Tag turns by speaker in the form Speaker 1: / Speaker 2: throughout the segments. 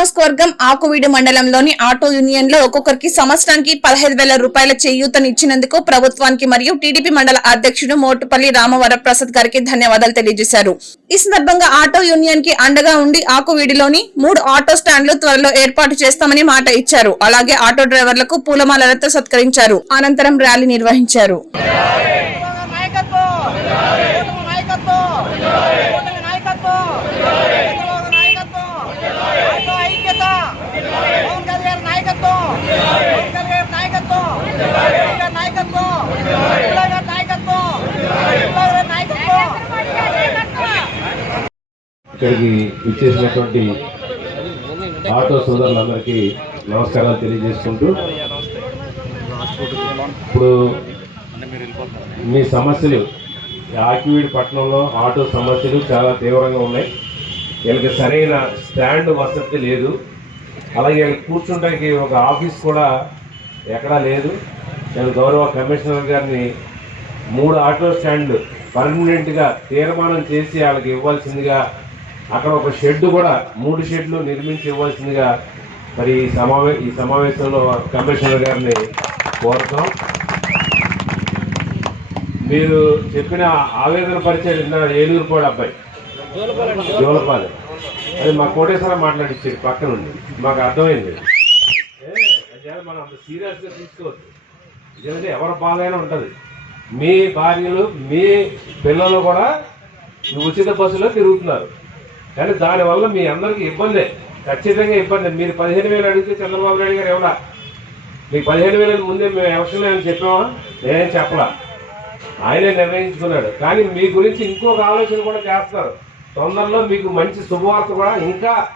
Speaker 1: నియోజకవర్గం ఆకువీడు మండలంలోని ఆటో యూనియన్లో ఒక్కొక్కరికి సంవత్సరానికి పదహైదు వేల రూపాయల చేయూతనిచ్చినందుకు ప్రభుత్వానికి మరియు టీడీపీ మండల అధ్యక్షుడు మోటుపల్లి రామవర ప్రసాద్ గారికి ధన్యవాదాలు తెలియజేశారు. ఈ సందర్భంగా ఆటో యూనియన్కి అండగా ఉండి ఆకువీడిలోని మూడు ఆటో స్టాండ్లు త్వరలో ఏర్పాటు చేస్తామని మాట ఇచ్చారు. అలాగే ఆటో డ్రైవర్లకు పూలమాలలతో సత్కరించారు. అనంతరం ర్యాలీ నిర్వహించారు
Speaker 2: నాయకత్వం కూటమి నాయకత్వం కూటమి నాయకత్వం చంద్రబాబు నాయకత్వం ఆటో ఐక్యత పవన్ కళ్యాణ్ గారి నాయకత్వం పవన్ కళ్యాణ్ గారి నాయకత్వం మోడీ గారి నాయకత్వం షర్మిల గారి నాయకత్వం షర్మిల గారి నాయకత్వం
Speaker 3: ఇక్కడికి ఇచ్చేసినటువంటి ఆటో సోదరులందరికీ నమస్కారాలు తెలియజేసుకుంటూ ఇప్పుడు మీ సమస్యలు ఈ ఆకివీడి పట్టణంలో ఆటో సమస్యలు చాలా తీవ్రంగా ఉన్నాయి. వీళ్ళకి సరైన స్టాండ్ వసతి లేదు. అలాగే వీళ్ళకి కూర్చుంటానికి ఒక ఆఫీస్ కూడా ఎక్కడా లేదు. నేను గౌరవ కమిషనర్ గారిని మూడు ఆటో స్టాండ్లు పర్మనెంట్గా తీర్మానం చేసి వాళ్ళకి ఇవ్వాల్సిందిగా అక్కడ ఒక షెడ్ కూడా మూడు షెడ్లు నిర్మించి ఇవ్వాల్సిందిగా మరి ఈ సమావే ఈ సమావేశంలో కమిషనర్ గారిని కోరుతాం. మీరు చెప్పిన ఆవేదన పరిచయం ఇందా ఏలూరుపాడు అబ్బాయి? జోలపాలి. అది మా కోటేశ్వర మాట్లాడిచ్చాడు పక్కన నుండి మాకు అర్థమైంది. మనం అంత సీరియస్గా తీసుకోవద్దు. ఎందుకంటే ఎవరి బాధైనా ఉంటుంది. మీ భార్యలు మీ పిల్లలు కూడా ఉచిత బస్సులో తిరుగుతున్నారు. కానీ దానివల్ల మీ అందరికీ ఇబ్బందే. ఖచ్చితంగా ఇబ్బంది. మీరు పదిహేను వేలు అడిగితే చంద్రబాబు నాయుడు గారు ఎవడా? మీకు పదిహేను వేల ముందే మేము ఎలక్షన్లో ఏమైనా చెప్పామా? నేనేం చెప్పలా. ఆయనే నిర్ణయించుకున్నాడు. కానీ మీ గురించి ఇంకొక ఆలోచన కూడా చేస్తారు. తొందరలో మీకు మంచి శుభవార్త కూడా ఇంకా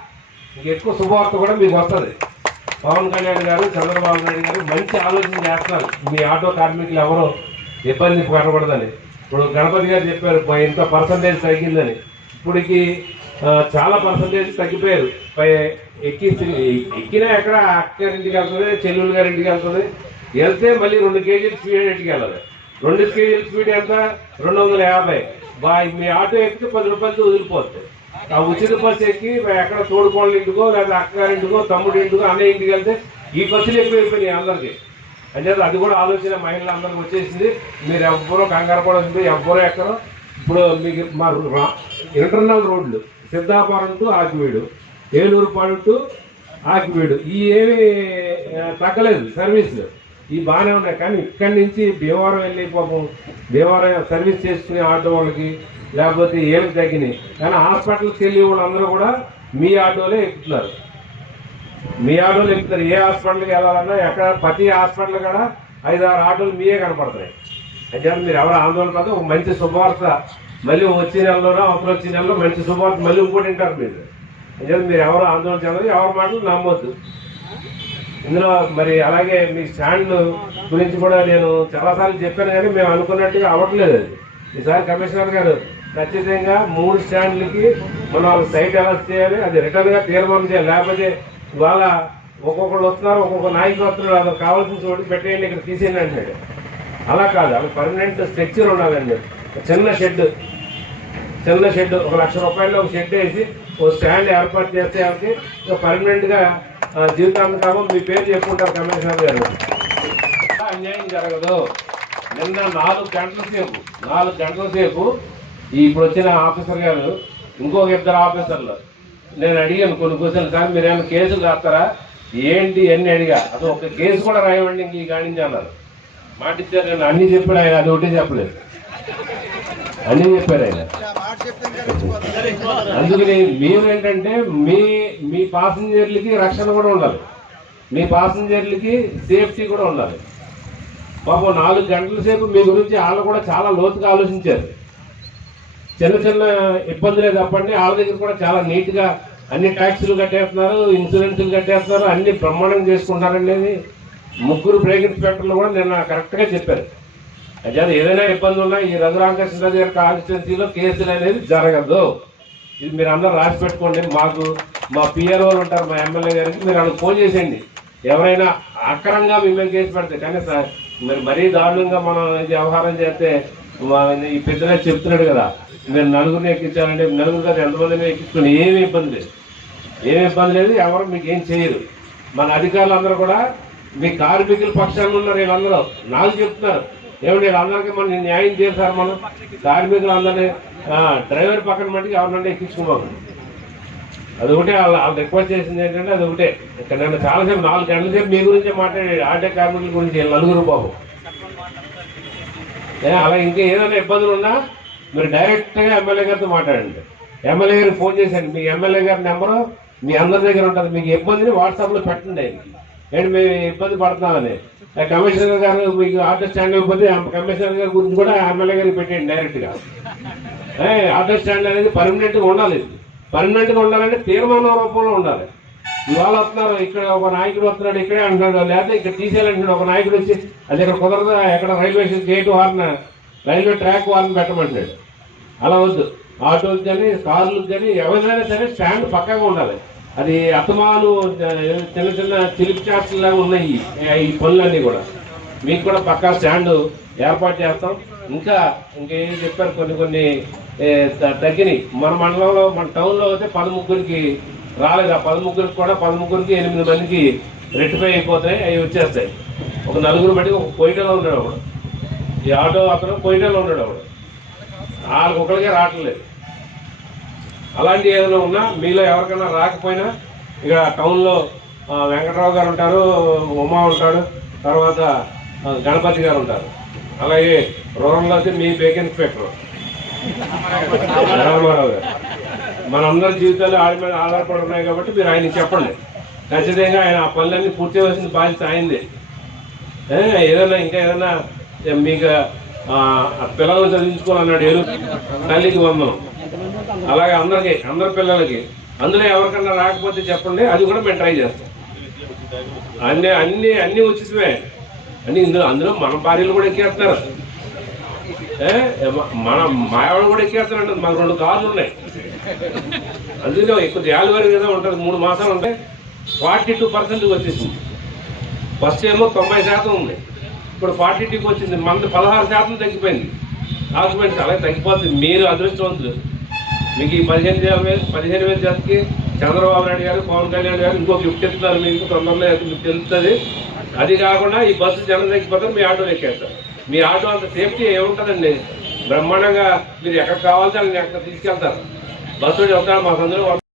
Speaker 3: ఎక్కువ శుభవార్త కూడా మీకు వస్తుంది. పవన్ కళ్యాణ్ గారు చంద్రబాబు నాయుడు గారు మంచి ఆలోచన చేస్తున్నారు. మీ ఆటో కార్మికులు ఎవరో ఇబ్బంది పడకూడదని. ఇప్పుడు గణపతి గారు చెప్పారు ఇంత పర్సంటేజ్ తగ్గిందని. ఇప్పటికి చాలా పర్సంటేజ్ తగ్గిపోయారు. పై ఎక్కి ఎక్కినా ఎక్కడ అక్క ఇంటికి వెళ్తుంది చెల్లెలు గారి ఇంటికి వెళ్తుంది. వెళ్తే మళ్ళీ రెండు కేజీలు స్పీడ్ ఇంటికి వెళ్ళదు. రెండు కేజీల స్పీడ్ ఎంత? రెండు వందల యాభై. బా మీ ఆటో ఎక్కితే పది రూపాయలతో వదిలిపోతుంది ఆ ఉచిత బస్సు ఎక్కి ఎక్కడ తోడుకోళ్ళ ఇంటికో లేదా అక్కగారింటికో తమ్ముడి ఇంటికో అన్న ఇంటికి వెళ్తే ఈ బస్సులు ఎక్కువైపోయినాయి అందరికి. అంటే అది కూడా ఆలోచన మహిళలందరికీ వచ్చేసింది. మీరు ఎవ్వరూ కంగారు కూడా ఉంది ఎవ్వరూ ఎక్కడో ఇప్పుడు మీకు మా ఇంటర్నల్ రోడ్లు. సిద్ధాపురం టు ఆకివీడు ఏలూరు టు ఆకివీడు ఈ ఏమి తగ్గలేదు సర్వీసులు. ఈ బాగానే ఉన్నాయి కానీ ఇక్కడి నుంచి భీమవరం వెళ్ళి పాపం భీమవరం సర్వీస్ చేసుకునే ఆటో వాళ్ళకి లేకపోతే ఏళ్ళకి తగ్గినాయి. కానీ హాస్పిటల్కి వెళ్ళి వాళ్ళందరూ కూడా మీ ఆటోలే ఎక్కుతున్నారు. మీ ఆటోలు ఎక్కుతారు ఏ హాస్పిటల్కి వెళ్ళాలన్నా ఎక్కడ ప్రతి హాస్పిటల్ కూడా ఐదు ఆరు ఆటోలు మీయే కనపడతాయి అంటే మీరు ఎవరు ఆందోళన కాదు ఒక మంచి శుభవార్త మళ్ళీ వచ్చే నెలలోనో అవతల వచ్చే నెలలో మంచి శుభార్త మళ్ళీ ఇంకోటి వింటారు మీరు. అయితే మీరు ఎవరు ఆందోళన చెందరు ఎవరి మాటలు నమ్మొద్దు. ఇందులో మరి అలాగే మీ స్టాండ్ గురించి కూడా నేను చాలాసార్లు చెప్పాను కానీ మేము అనుకున్నట్టుగా అవ్వట్లేదు అది. ఈసారి కమిషనర్ గారు ఖచ్చితంగా మూడు స్టాండ్లకి మనం వాళ్ళ సైట్ ఎలా చేయాలి అది రిటర్న్గా తీర్మానం చేయాలి. లేకపోతే ఇవాళ ఒక్కొక్కళ్ళు వస్తున్నారు ఒక్కొక్క నాయకులు వస్తున్నారు అది కావాల్సిన చోటు పెట్టేయండి ఇక్కడ తీసేయండి అంటున్నాడు. అలా కాదు అది పర్మనెంట్ స్ట్రక్చర్ ఉండాలండి. ఒక చిన్న షెడ్ చిన్న షెడ్ ఒక లక్ష రూపాయలు ఒక షెడ్ వేసి ఒక స్టాండ్ ఏర్పాటు చేస్తే అని పర్మనెంట్గా పర్మనెంట్గా జీవితాంతకాలం మీ పేరు చెప్పుకుంటారు కమిషనర్ గారు. అన్యాయం జరగదు నిన్న నాలుగు గంటల సేపు నాలుగు గంటల సేపు ఇప్పుడు వచ్చిన ఆఫీసర్ గారు ఇంకొక ఇద్దరు ఆఫీసర్లు నేను అడిగాను కొన్ని క్వశ్చన్లు సార్ మీరు ఏమైనా కేసులు రాస్తారా? ఏంటి? అన్ని అడిగా. అది ఒక కేసు కూడా రాయమండి ఇంక ఈ కాడించి అన్నారు. మాట ఇచ్చారు నేను అన్ని చెప్పాడు ఆయన అది ఒకటి చెప్పలేదు. అని చెప్పారు ఆయన. అందుకని మీరు ఏంటంటే మీ మీ పాసింజర్లకి రక్షణ కూడా ఉండాలి. మీ పాసింజర్లకి సేఫ్టీ కూడా ఉండాలి. పాపం నాలుగు గంటల సేపు మీ గురించి వాళ్ళు కూడా చాలా లోతుగా ఆలోచించారు. చిన్న చిన్న ఇబ్బందులే తప్పండి. వాళ్ళ దగ్గర కూడా చాలా నీట్గా అన్ని ట్యాక్సులు కట్టేస్తున్నారు ఇన్సూరెన్సులు కట్టేస్తున్నారు అన్ని బ్రహ్మాండం చేసుకుంటారనేది ముగ్గురు బ్రేక్ ఇన్స్పెక్టర్లు కూడా నిన్న కరెక్ట్గా చెప్పారు. అయితే ఏదైనా ఇబ్బంది ఉన్నా ఈ రఘురామకృష్ణ గారి కాన్స్టిట్యున్సీలో కేసులు అనేది జరగదు. ఇది మీరు అందరూ రాసి పెట్టుకోండి. మాకు మా పిఆర్ఓలు ఉంటారు మా ఎమ్మెల్యే గారికి మీరు వాళ్ళకి ఫోన్ చేసేయండి. ఎవరైనా అక్రంగా మిమ్మల్ని కేసు పెడితే కానీ సార్ మీరు మరీ దారుణంగా మనం వ్యవహారం చేస్తే ఈ పెద్దగా చెప్తున్నాడు కదా. మీరు నలుగురిని ఎక్కించాలంటే నలుగురు కదా ఎంతమందిని ఎక్కించుకుని ఏమి ఇబ్బంది లేదు. ఏం ఇబ్బంది లేదు ఎవరు మీకు ఏం చేయరు. మన అధికారులు అందరూ కూడా మీ కార్మికుల పక్షాన్ని ఉన్నారు వీళ్ళందరూ. నాకు చెప్తున్నారు. ఏమండి వీళ్ళందరికీ మనం న్యాయం చేశారు మనం కార్మికులు అందరినీ డ్రైవర్ పక్కన మట్టుకు ఎవరినంటే ఎక్కించుకోవాలి అది ఒకటే వాళ్ళ వాళ్ళు రిక్వెస్ట్ చేసింది ఏంటంటే అది ఒకటే. ఇక్కడ నేను చాలాసేపు నాలుగు గంటల సేపు మీ గురించే మాట్లాడాడు ఆటో కార్మికుల గురించి నలుగురు బాబు. అలా ఇంకా ఏదైనా ఇబ్బందులు ఉన్నా మీరు డైరెక్ట్గా ఎమ్మెల్యే గారితో మాట్లాడండి. ఎమ్మెల్యే గారికి ఫోన్ చేశాను మీ ఎమ్మెల్యే గారి నెంబరు మీ అందరి దగ్గర ఉంటుంది. మీకు ఇబ్బందిని వాట్సాప్లో పెట్టండి ఆయనకి. ఏంటి మేము ఇబ్బంది పడుతున్నామని కమిషనర్ గారు మీకు ఆటో స్టాండ్ ఇవ్వకపోతే కమిషనర్ గారి గురించి కూడా ఎమ్మెల్యే గారికి పెట్టండి డైరెక్ట్గా. ఏ, ఆటో స్టాండ్ అనేది పర్మనెంట్గా ఉండాలి పర్మనెంట్గా ఉండాలంటే తీర్మానం రూపంలో ఉండాలి. ఇవాళ వస్తున్నారు ఇక్కడ ఒక నాయకుడు వస్తున్నాడు ఇక్కడే అంటున్నాడు లేకపోతే ఇక్కడ తీసేయాలంటున్నాడు ఒక నాయకుడు వచ్చి అది ఇక్కడ కుదరదు ఎక్కడ రైల్వే స్టేషన్ గేట్ వారిన రైల్వే ట్రాక్ వారిని పెట్టమంటున్నాడు. అలా వద్దు. ఆటోలకు కానీ కార్లకు కానీ ఎవరిదైనా సరే స్టాండ్ పక్కగా ఉండాలి. అది అత్తమాలు చిన్న చిన్న చిలిపి చార్ట్స్ ఉన్నాయి ఈ- పనులన్నీ కూడా. మీకు కూడా పక్కా స్టాండ్ ఏర్పాటు చేస్తాం. ఇంకా ఇంకేం చెప్పారు? కొన్ని కొన్ని తగ్గినాయి. మన మండలంలో మన టౌన్లో అయితే పదముగ్గురికి రాలేదు. ఆ పదముగ్గురికి కూడా పదముగ్గురికి ఎనిమిది మందికి రెట్టిఫై అయిపోతాయి అవి వచ్చేస్తాయి. ఒక నలుగురు మటుకు ఒక కొయిటలో ఉన్నాడు అప్పుడు ఈ ఆటో అతను కొయిటలో ఉన్నాడు అప్పుడు వాళ్ళకొకరికే రావట్లేదు. అలాంటి ఏదైనా ఉన్నా మీలో ఎవరికైనా రాకపోయినా ఇక టౌన్లో వెంకట్రావు గారు ఉంటారు ఉమా ఉంటాడు తర్వాత గణపతి గారు ఉంటారు. అలాగే రూరల్లో అయితే మీ బేక్ ఇన్స్పెక్టర్ రామారావు గారు. మనందరి జీవితాలు ఆయన మీద ఆధారపడి ఉన్నాయి కాబట్టి మీరు ఆయనకి చెప్పండి. ఖచ్చితంగా ఆయన ఆ పనులన్నీ పూర్తి చేయాల్సిన బాధ్యత అయింది ఏదైనా ఇంకా ఏదైనా మీకు పిల్లలు చదివించుకోవాలన్నాడు ఏరు తల్లికి వందనం. అలాగే అందరికి అందరి పిల్లలకి. అందులో ఎవరికన్నా రాకపోతే చెప్పండి అది కూడా మేము ట్రై చేస్తాం. అన్ని అన్ని అన్ని ఉచితమే. అన్ని ఇందులో అందులో మన భార్యలు కూడా ఎక్కేస్తున్నారు. మన మాయవాళ్ళు కూడా ఎక్కేస్తున్నారు మాకు రెండు కార్లు ఉన్నాయి. అందులో ఎక్కువ జాలి కదా ఏదో ఉంటుంది మూడు మాసాలు ఉంటాయి ఫార్టీ టూ పర్సెంట్ వచ్చేసింది. ఫస్ట్ ఏమో తొంభై శాతం ఉంది. ఇప్పుడు ఫార్టీ టూకి వచ్చింది. మనది పదహారు శాతం తగ్గిపోయింది. డాక్యుమెంట్స్ అలాగే తగ్గిపోతుంది. మీరు అదృష్టవంతులు. మీకు ఈ పదిహేను వేల పదిహేను వేల జాతికి చంద్రబాబు నాయుడు గారు పవన్ కళ్యాణ్ గారు ఇంకో గిఫ్ట్ ఇస్తున్నారు మీకు తొందరలో మీకు తెలుస్తుంది. అది కాకుండా ఈ బస్సు జనం తగ్గిపోతారు మీ ఆటో ఎక్కేస్తారు. మీ ఆటో అంత సేఫ్టీ ఏముంటుందండి? బ్రహ్మాండంగా మీరు ఎక్కడ కావాలంటే అక్కడ తీసుకెళ్తారు. బస్సు వెళ్తారు మాకు అందరూ